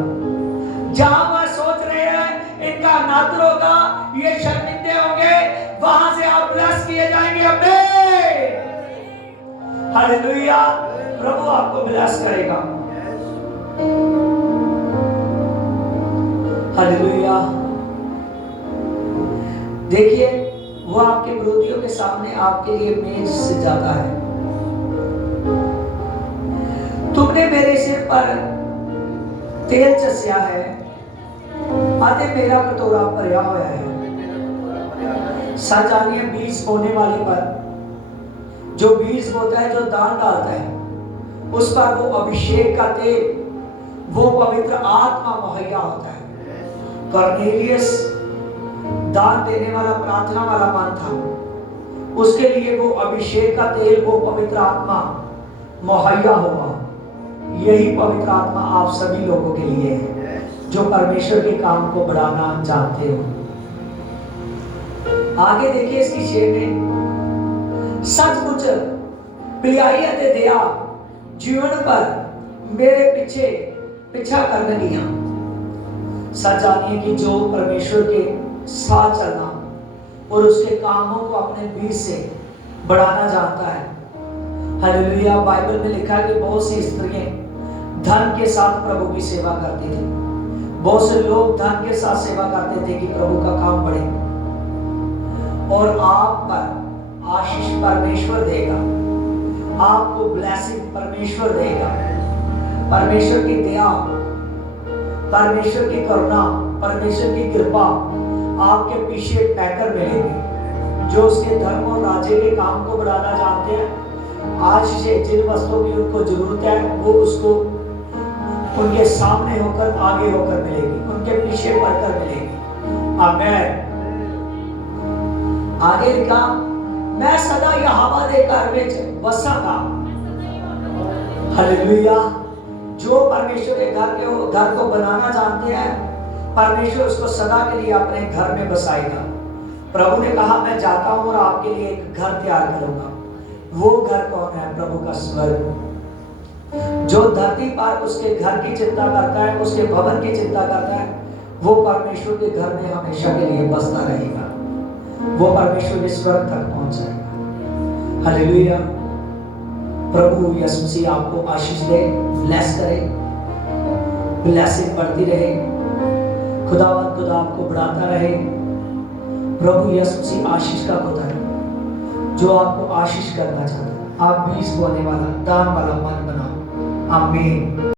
जहां वह सोच रहे हैं इनका अनादर होगा, ये शर्मिंदे होंगे, वहां से आप ब्लेस किए जाएंगे। आमीन। हालेलुया। प्रभु आपको ब्लेस करेगा। हालेलुया। देखिए, वो आपके विरोधियों के सामने आपके लिए मेज सजाता है। तुमने मेरे सिर पर तेल चसिया है, आते मेरा कटोरा भरिया होया है। सच जानिए, बीज बोने वाले पर, जो बीज बोता है, जो दान डालता है, उस पर वो अभिषेक का तेल, वो पवित्र आत्मा मुहैया होता है। कर्नेलियस दान देने वाला, प्रार्थना वाला मन था, उसके लिए वो अभिषेक का तेल, वो पवित्र आत्मा मुहैया हुआ। यही पवित्र आत्मा आप सभी लोगों के लिए है, जो परमेश्वर के काम को बढ़ाना चाहते हो। आगे देखिए इसकी 6 में, सचमुच प्याई अते दया जीवन पर मेरे पीछे पीछा करने दिया। सच जानिए कि जो परमेश्वर के साथ चलना और उसके कामों को अपने बीच से बढ़ाना जानता है। हालेलुया। बाइबल में लिखा है कि बहुत सी स्त्रियां धन के साथ प्रभु की सेवा करती थी। बहुत से लोग धन के साथ सेवा करते थे कि प्रभु का काम बढ़े, और आप पर आशीष परमेश्वर देगा, आपको ब्लेसिंग परमेश्वर देगा। परमेश्वर की दया, परमेश्वर की करुणा, परमेश्वर की कृपा आपके पीछे पैकर मिलेगी। जो उसके धर्म और राज्य के काम को बढ़ाना चाहते हैं, आज से जिन वस्तुओं की उनको जरूरत है, वो उसको उनके सामने होकर, आगे होकर मिलेगी, उनके पीछे पड़कर मिलेगी। आमीन। आगे लिखा, मैं सदा यहोवा दे घर विच वसांगा। हालेलुया। जो परमेश्वर के घर को बनाना जानते हैं, परमेश्वर उसको सदा के लिए अपने घर में बसाएगा। प्रभु ने कहा मैं जाता हूं और आपके लिए एक घर तैयार करूंगा। वो घर कौन है? प्रभु का स्वर्ग। जो धरती पर उसके घर की चिंता करता है, उसके भवन की चिंता करता है, वो परमेश्वर के घर में हमेशा के लिए बसता रहेगा। वो परमेश्वर के स्वर्ग तक पहुंच जाएगा। हालेलुया। प्रभु यीशु मसीह आपको आशीष दे, ब्लेस करे, ब्लेसिंग बढ़ती रहे, खुदावंद खुदा आपको बढ़ाता रहे। प्रभु यीशु मसीह आशीष का खुदा है, जो आपको आशीष करना चाहता है। आप बीज बोने वाला, दान वाला मन बनाओ। आमीन।